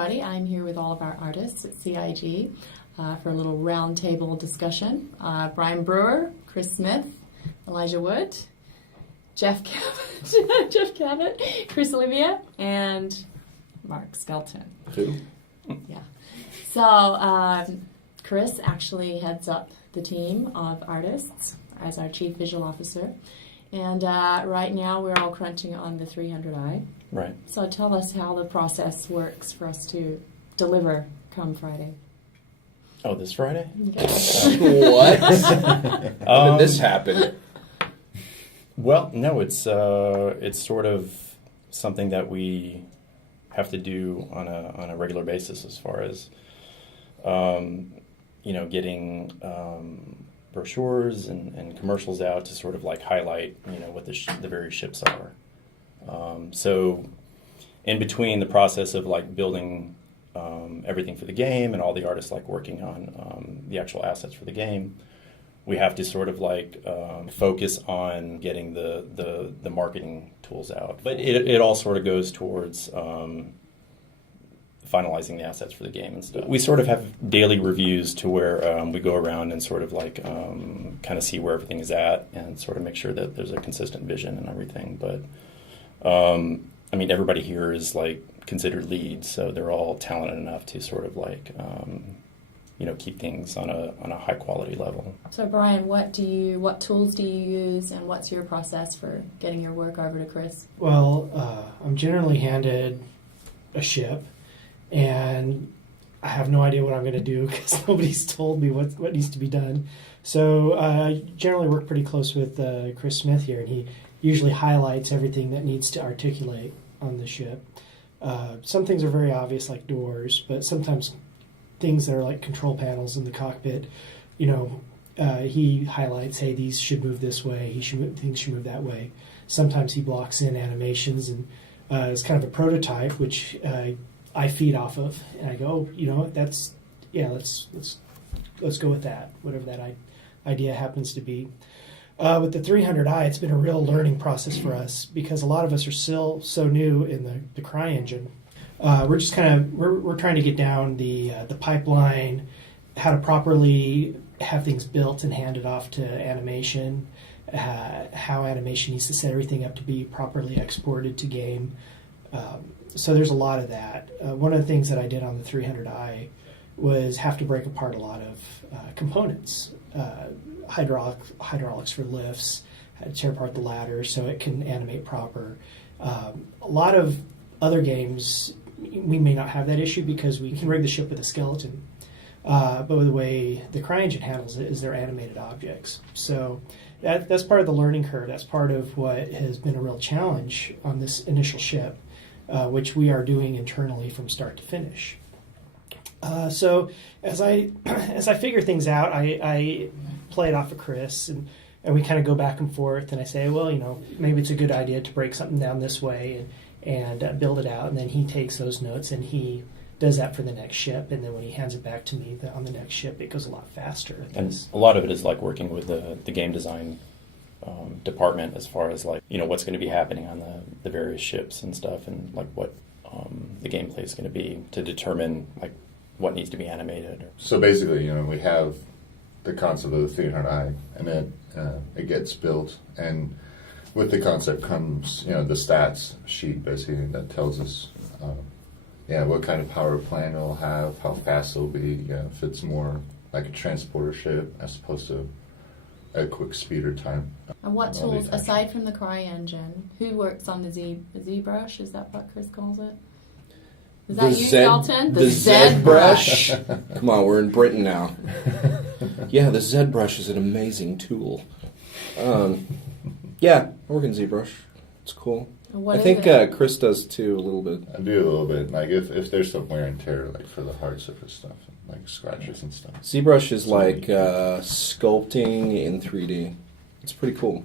everybody. I'm here with all of our artists at CIG for a little roundtable discussion. Brian Brewer, Chris Smith, Elijah Wood, Jeff Cabot, Chris Olivia, and Mark Skelton. Who? Yeah. So Chris actually heads up the team of artists as our chief visual officer. And right now we're all crunching on the 300i. Right. So tell us how the process works for us to deliver come Friday. Oh, this Friday? What? How did this happen? Well, no, it's sort of something that we have to do on a regular basis as far as getting brochures and commercials out to sort of like highlight what the various ships are. So in between the process of like building everything for the game and all the artists like working on the actual assets for the game, we have to sort of like focus on getting the marketing tools out. But it all sort of goes towards finalizing the assets for the game and stuff. We sort of have daily reviews to where we go around and sort of like kind of see where everything is at and sort of make sure that there's a consistent vision and everything. But I mean, everybody here is like considered leads, so they're all talented enough to sort of like keep things on a high quality level. So Brian, what tools do you use, and what's your process for getting your work over to Chris? Well, I'm generally handed a ship, and I have no idea what I'm going to do because nobody's told me what needs to be done. So I generally work pretty close with Chris Smith here, and he usually highlights everything that needs to articulate on the ship. Some things are very obvious, like doors, but sometimes things that are like control panels in the cockpit, he highlights, hey, these should move this way, things should move that way. Sometimes he blocks in animations, and it's kind of a prototype, which I feed off of, and I go, let's go with that, whatever that idea happens to be. With the 300i, it's been a real learning process for us because a lot of us are still so new in the CryEngine. We're just we're trying to get down the pipeline, how to properly have things built and handed off to animation, how animation needs to set everything up to be properly exported to game. So there's a lot of that. One of the things that I did on the 300i was have to break apart a lot of components. Hydraulics for lifts, had to tear apart the ladder so it can animate proper. A lot of other games, we may not have that issue because we can rig the ship with a skeleton. But the way the CryEngine handles it is they're animated objects. So that's part of the learning curve. That's part of what has been a real challenge on this initial ship, which we are doing internally from start to finish. So as I figure things out, I play it off of Chris, and we kind of go back and forth, and I say, well, maybe it's a good idea to break something down this way and build it out, and then he takes those notes and he does that for the next ship, and then when he hands it back to me on the next ship, it goes a lot faster. And a lot of it is like working with the game design department as far as like what's going to be happening on the various ships and stuff, and like what the gameplay is going to be to determine like what needs to be animated. So basically, we have the concept of the 300i, and then it gets built, and with the concept comes the stats sheet basically that tells us what kind of power plant it'll have, how fast it'll be, if it's more like a transporter ship as opposed to a quick speeder time. And what tools, aside from the CryEngine, who works on the ZBrush? Is that what Chris calls it? Is that you, Skelton? The ZBrush. Come on, we're in Britain now. Yeah, the ZBrush is an amazing tool. Yeah, I work in ZBrush. It's cool. I think Chris does too, a little bit. I do a little bit. Like if there's some wear and tear, like for the hard surface stuff, like scratches and stuff. ZBrush is like sculpting in 3D. It's pretty cool.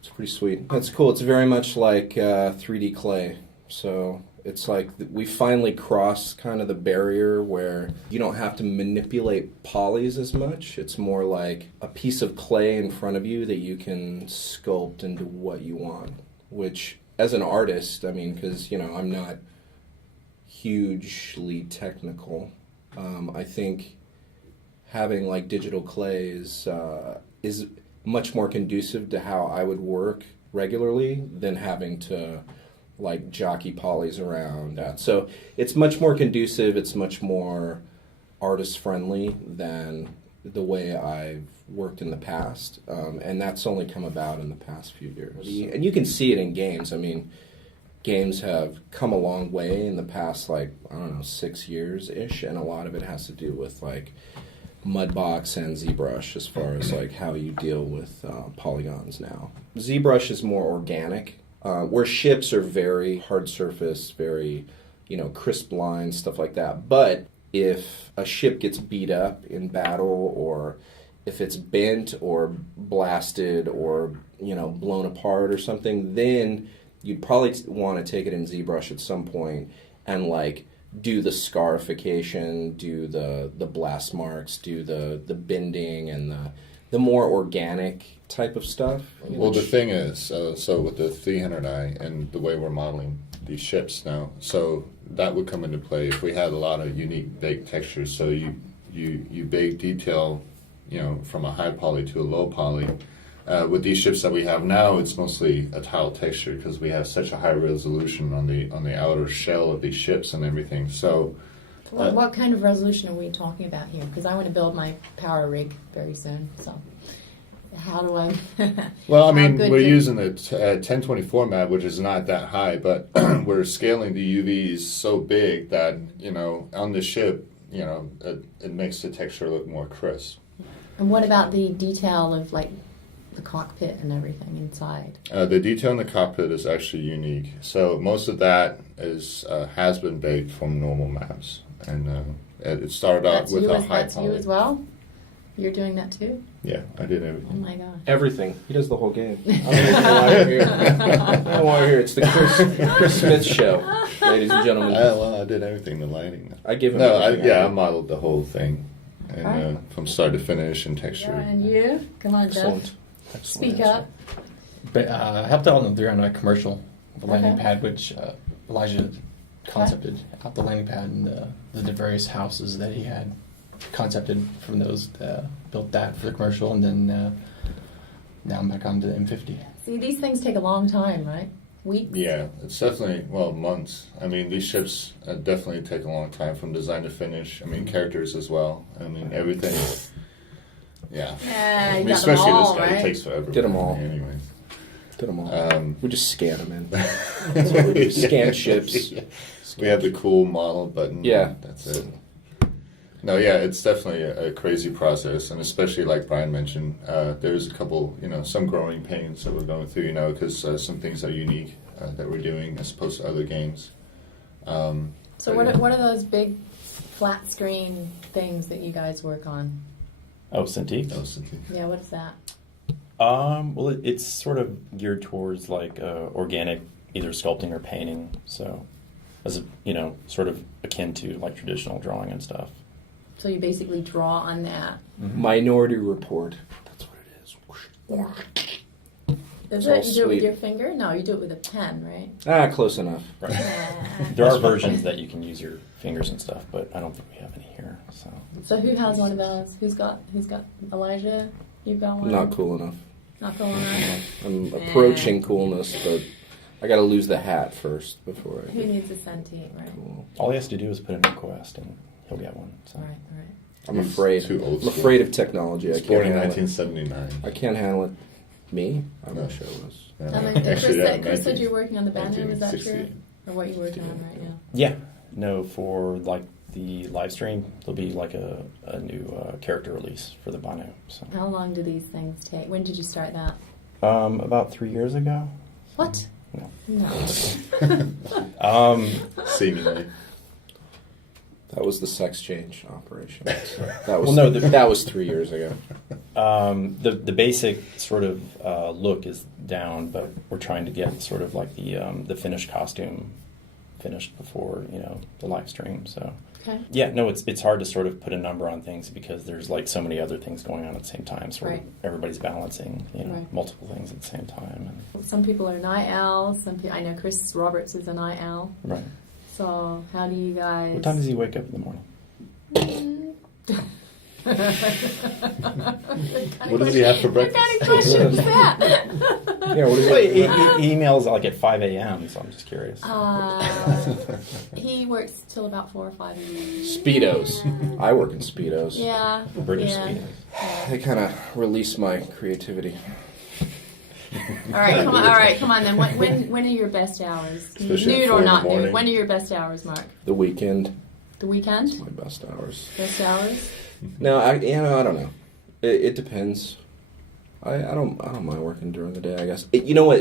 It's pretty sweet. It's cool. It's very much like 3D clay. So it's like we finally crossed kind of the barrier where you don't have to manipulate polys as much. It's more like a piece of clay in front of you that you can sculpt into what you want, which as an artist, I mean, because, I'm not hugely technical. I think having like digital clay is much more conducive to how I would work regularly than having to like jockey polys around. So it's much more conducive. It's much more artist friendly than the way I've worked in the past, and that's only come about in the past few years. And you can see it in games. I mean, games have come a long way in the past, like, I don't know, 6 years-ish, and a lot of it has to do with, like, Mudbox and ZBrush as far as, like, how you deal with polygons now. ZBrush is more organic, where ships are very hard surface, very, crisp lines, stuff like that. But if a ship gets beat up in battle, or if it's bent or blasted or, blown apart or something, then you'd probably want to take it in ZBrush at some point and, like, do the scarification, do the blast marks, do the bending and the more organic type of stuff. Well, the thing is, so with the 300i and the way we're modeling these ships now, so that would come into play if we had a lot of unique baked textures. So you bake detail, from a high poly to a low poly. With these ships that we have now, it's mostly a tile texture because we have such a high resolution on the outer shell of these ships and everything. So, what kind of resolution are we talking about here? Because I want to build my power rig very soon. So, how do I? Well, I mean, we're using the 1024 map, which is not that high, but we're scaling the UVs so big that on the ship, it makes the texture look more crisp. And what about the detail of like the cockpit and everything inside? The detail in the cockpit is actually unique. So most of that has been baked from normal maps, and it started out with a high That's poly. you as well? You're doing that too? Yeah, I did Oh everything. my gosh. Everything. He does the whole game. I don't even know why you're here. I don't know why you're here. It's the Chris Smith show, ladies and gentlemen. I did everything. The lighting. I give him. I modeled the whole thing, and Right. From start to finish and texture. Yeah, and you? Come on, Excellent. Jeff. Speak up. But I helped out on the commercial, the landing Okay. pad, which Elijah concepted out the landing pad and the various houses that he had concepted from those. Built that for the commercial, and then now I'm back on to the M50. See, these things take a long time, right? Weeks? Yeah, it's definitely, months. I mean, these ships definitely take a long time from design to finish. I mean, characters as well. I mean, everything. Yeah. Yeah, I you mean, got them especially all, this guy, right? it takes forever. Did 'em all. Anyway. Did them all. We just scan them in. That's what we do, scan ships. We have the cool model button. Yeah. That's it. No, yeah, it's definitely a crazy process, and especially like Brian mentioned, there's a couple, some growing pains that we're going through, because some things are unique that we're doing as opposed to other games. So what are those big flat screen things that you guys work on? Oh, Cintiq? Yeah, what is that? Well, it's sort of geared towards like organic, either sculpting or painting. So, as a, sort of akin to like traditional drawing and stuff. So you basically draw on that. Mm-hmm. Minority Report. That's what it is. Is all it? You do it with sweet. your finger? No, you do it with a pen, right? Close enough. Right. Yeah. There are versions that you can use your fingers and stuff, but I don't think we have any here. So. So who has one of those? Who's got Elijah? You've got one? Not cool enough. Not cool enough. I'm approaching coolness, but I got to lose the hat first before I Who get needs a Centime, right? cool. All he has to do is put in a request, and he'll get one. So. Right. I'm He's afraid. too old I'm school. afraid of technology. I It's born can't in handle it. 1979. I can't handle it. Me? I No. wish I was. Yeah. And then Chris, Actually, Chris said you're working on the banner. Is that true? 1968. Or what you're working on right now? Yeah. No, for like the live stream, there'll be like a new character release for the Bano. So. How long do these things take? When did you start that? About 3 years ago. What? No. No. Seemingly. That was the sex change operation. So that was Well, no, that was 3 years ago. The basic sort of look is down, but we're trying to get sort of like the finished costume finished before the live stream. So Okay. yeah, no, it's hard to sort of put a number on things because there's like so many other things going on at the same time. So Right. everybody's balancing Right. multiple things at the same time. Some people are an IL. I know Chris Roberts is an IL. Right. So how do you guys? What time does he wake up in the morning? What does he have for What breakfast? kind of question is that? Yeah, what is Well, it? he emails like at 5 a.m., so I'm just curious. He works till about 4 or 5 in the morning. Speedos. I work in Speedos. Yeah. British yeah. speed. They kind of release my creativity. All right, come on then. When are your best hours? Especially at Nude 4 or in the not nude? morning. When are your best hours, Mark? The weekend, The weekend? my best hours. Best hours? No, I don't know. It depends. I don't mind working during the day. I guess you know what?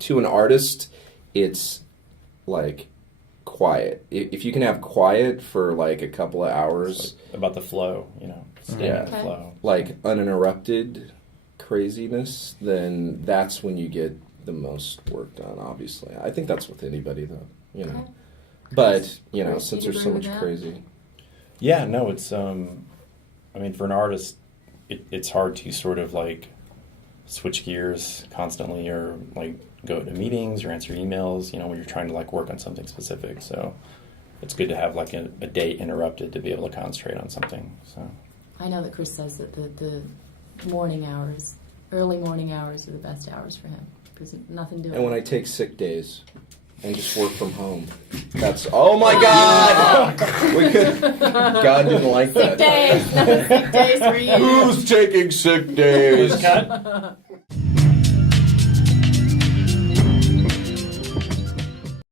To an artist, it's like quiet. If you can have quiet for like a couple of hours, It's like about the flow, staying Yeah. in the Okay. flow. like uninterrupted craziness, then that's when you get the most work done. Obviously, I think that's with anybody though. Okay. But Chris, since you'd there's so agree much with that? crazy. Yeah, no, it's I mean, for an artist, it's hard to sort of like switch gears constantly, or like go to meetings or answer emails, when you're trying to like work on something specific. So it's good to have like a day interrupted to be able to concentrate on something. So I know that Chris says that the morning hours, early morning hours are the best hours for him because nothing doing. And when I take sick days and just work from home, that's oh my God! We could. God didn't like sick that. days, no sick days for you. Who's taking sick days? Cut.